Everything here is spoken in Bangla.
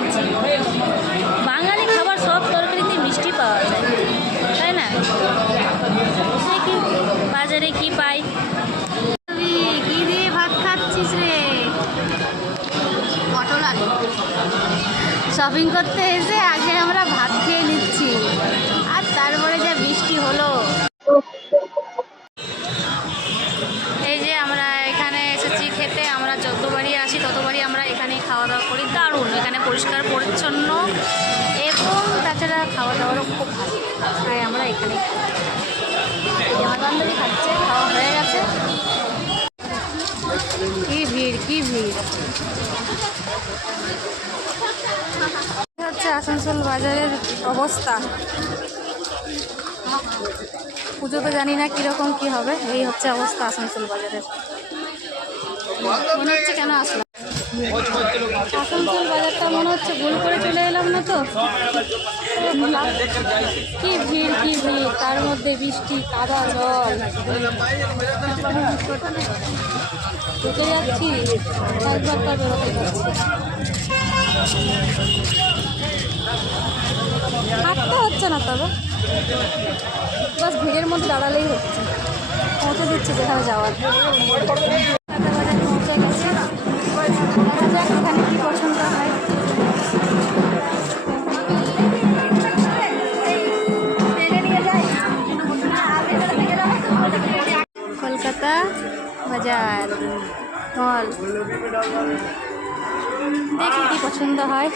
বলছি, বাঙালি খাবার সব তরকারিতে মিষ্টি পাওয়া যায়, তাই না? সে কি বাজারে কি পাই? কি দিয়ে ভাত খাচ্ছিস রে? পটল আলু। শপিং করতে এসে আগে আমরা ভাত খেয়ে নিচ্ছি, আর তারপরে যা বৃষ্টি হলো। এই যে আমরা এখানে এসেছি খেতে, আমরা যতবারই আসি ততবারই আমরা এখানেই খাওয়া দাওয়া করি। দারুণ, এখানে পরিষ্কার পরিচ্ছন্ন এবং তাছাড়া খাওয়া দাওয়ারও খুব ভালো, তাই আমরা এখানেই খাই। আমার বান্ধবী খাচ্ছে, খাওয়া হয়ে গেছে। কি ভিড়, কি ভিড় হচ্ছে আসানসোল বাজারের অবস্থা। পুজো তো জানি না কীরকম কি হবে, এই হচ্ছে অবস্থা আসানসোল বাজারের। মনে হচ্ছে কেন আসলাম আসানসোল বাজারটা, মনে হচ্ছে ভুল করে চলে এলাম না তো। কি ভিড়, কি ভিড়, তার মধ্যে বৃষ্টি, কাদা, জল, ঢুকে যাচ্ছি একবার পর বেরোতে যাচ্ছি। হাঁটতে হচ্ছে না, তবে বাস ভিড়ের মধ্যে দাঁড়ালেই হচ্ছে। পৌঁছে দিচ্ছে যেখানে যাওয়ার। বাজার পৌঁছে গেছে, দেখা যাক এখানে কী পছন্দ হয়। কলকাতা বাজার মল, দেখি কি পছন্দ হয়।